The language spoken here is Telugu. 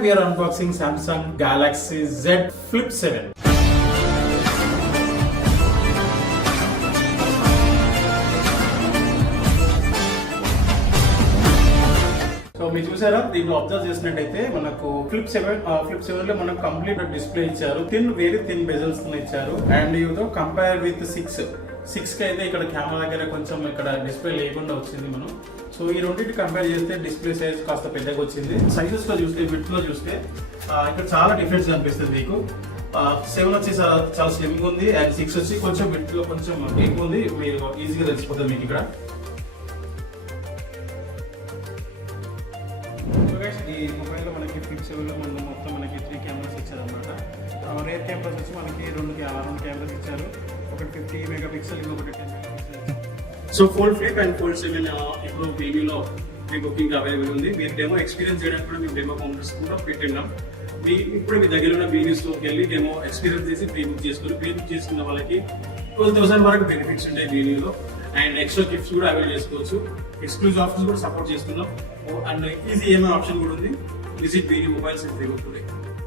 We are unboxing Samsung Galaxy Z Flip 7. So మీరు చూసారా, దీంట్లో అబ్జర్వ్ చేసినట్టయితే మనకు ఫ్లిప్ 7 లో మనకు కంప్లీట్ డిస్ప్లే ఇచ్చారు. వెరీ థిన్ బెజల్స్ ఇచ్చారు. అండ్ యూతో కంపేర్ విత్ 6 కి అయితే ఇక్కడ కెమెరా దగ్గర కొంచెం ఇక్కడ డిస్ప్లే లేకుండా వచ్చింది మనం. సో ఈ రెండింటి కంపేర్ చేస్తే డిస్ప్లే సైజ్ కాస్త పెద్దగా వచ్చింది. సైజెస్ లో చూస్తే, విడ్త్ లో చూస్తే ఇక్కడ చాలా డిఫరెన్స్ కనిపిస్తుంది మీకు. 7 వచ్చి చాలా స్లిమ్ ఉంది అండ్ 6 వచ్చి కొంచెం విడ్త్ లో కొంచెం ఎక్కువ ఉంది. మీరు ఈజీగా తెలిసిపోతుంది మీకు ఇక్కడ. ఈ మొబైల్ లో మనకి ఫ్లిప్ 7 లో మనం మొత్తం మనకి 3 కెమెరాస్ ఇచ్చారు అనమాట. రేర్ కెమెరాస్ వచ్చి మనకి రెండు కెమెరాస్ ఇచ్చారు. ఒకటి 50 మెగాపిక్సెల్, ఇంకొకటి 10 megapixel. So fold flip and fold 7 ఇప్పుడు ప్రీవ్యూలో మీ బుకింగ్ అవైలబుల్ ఉంది. మీరు డెమో ఎక్స్పీరియన్స్ చేయడానికి కూడా మేము డెమో కౌంటర్స్ కూడా పెట్టినాం. ఇప్పుడు మీ దగ్గర ఉన్న బీవీ స్టోర్కి వెళ్ళి డెమో ఎక్స్పీరియన్స్ చేసి ప్రీ బుక్ చేసుకుని, ప్రీ బుక్ చేసుకున్న వాళ్ళకి 12,000 వరకు బెనిఫిట్స్ ఉంటాయి బీవీలో. అండ్ ఎక్స్ట్రా గిఫ్ట్స్ కూడా అవైల్ చేసుకోవచ్చు. ఎక్స్క్లూజివ్ ఆఫర్స్ కూడా సపోర్ట్ చేస్తున్నాం. అండ్ ఈజీ ఈఎంఐ ఆప్షన్ కూడా ఉంది. Visit BV mobiles in today.